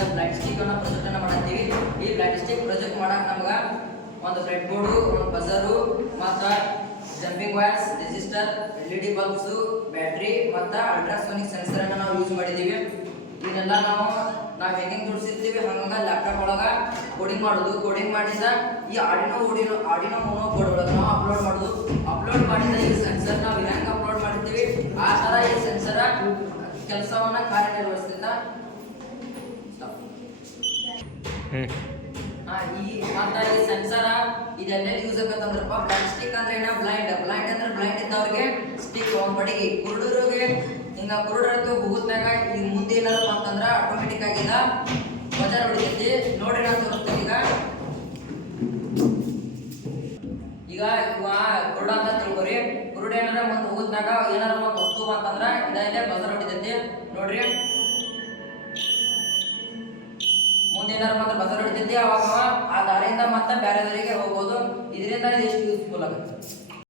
ಈಗ blind stick ಅನ್ನ project ಅನ್ನ ಮಾಡ್ತೀವಿ. ಈ ಬ್ಲೈಂಡ್ ಸ್ಟಿಕ್ ಪ್ರೊಜೆಕ್ಟ್ ಮಾಡಕ್ ನಮಗೆ ಒಂದು ಬ್ರೆಡ್ ಬೋರ್ಡ್, ಒಂದು ಬಜರ್, ಮತ್ತು jumping wires, resistor, LED bulbs, battery ಮತ್ತು ಅಲ್ಟ್ರಾಸೋನಿಕ್ ಸೆನ್ಸರ್ ಅನ್ನು ನಾವು ಯೂಸ್ ಮಾಡಿದ್ದೀವಿ. ಇದನ್ನೆಲ್ಲ ನಾವು ಹೆಂಗೆ ಜೋಡಿಸಿರ್ತೀವಿ ಹಂಗ ಲ್ಯಾಪ್ಟಾಪ್ ಒಳಗೆ ಕೋಡಿಂಗ್ ಮಾಡೋದು. ಕೋಡಿಂಗ್ ಮಾಡಿದ ಈ ಆರ್ಡಿನೋ ಮೋನೋ ಬೋರ್ಡ್ ಒಳಗೆ ನಾವು ಅಪ್ಲೋಡ್ ಮಾಡಿದ ಈ ಸೆನ್ಸರ್ ನಾವು ಹೆಂಗೆ ಅಪ್ಲೋಡ್ ಮಾಡಿರ್ತೀವಿ ಆ ಥರ ಈ ಸೆನ್ಸರ್ ಕೆಲಸವನ್ನ ಕಾರ್ಯನಿರ್ವಹಿಸ್ತಿದ್ದ. ಈ ಸೆನ್ಸರ್ ಇದೆಲ್ಲ ಯೂಸ್ ಆಗತ್ತಂದ್ರಪ್ಪ ಬ್ಲೈಂಡ್ ಸ್ಟಿಕ್ ಅಂದ್ರೆ ಏನ ಬ್ಲೈಂಡ್ ಅಂದ್ರೆ ಬ್ಲೈಂಡ್ ಇದ್ದವ್ರಿಗೆ ಸ್ಟಿಕ್ ಬಡಿಗೆ, ಕುರುಡರಿಗೆ ಹಿಂಗ ಕುರುಡರದ್ದು ಹೋಗುತ್ತಾಗ ಈಗ ಮುಂದೆ ಏನಾರಪ್ಪ ಅಂತಂದ್ರೆ ಆಟೋಮೆಟಿಕ್ ಆಗಿ ಬಜಾರ್ ಹೊಡಿತೈತಿ. ನೋಡ್ರಿ ನಾನು ತೋರಿಸ್ತೇನೆ. ಈಗ ಕುರುಡ ಅಂತ ತಿಳ್ಕೊರಿ. ಕುರುಡ ಏನಾರ ಮುಂದೆ ಹೋಗುತ್ತಾಗ ಏನಾರ ಒಂದು ವಸ್ತು ಅಂತಂದ್ರ ಇದಲ್ಲೇ ಬಜಾರ್ ಹೊಡಿತೈತಿ. ನೋಡ್ರಿ ಮುಂದೆ ಏನಾರ ಮಾತ್ರ ಬಜಾರ್ ಹೊಡಿತೈತಿ. ಅವಾಗ ಆ ದಾರಿಯಿಂದ ಮತ್ತೆ ಬೇರೆ ದಾರಿಗೆ ಹೋಗ್ಬೋದು. ಇದರಿಂದ ಎಷ್ಟು ಯೂಸ್ಫುಲ್ ಆಗುತ್ತೆ.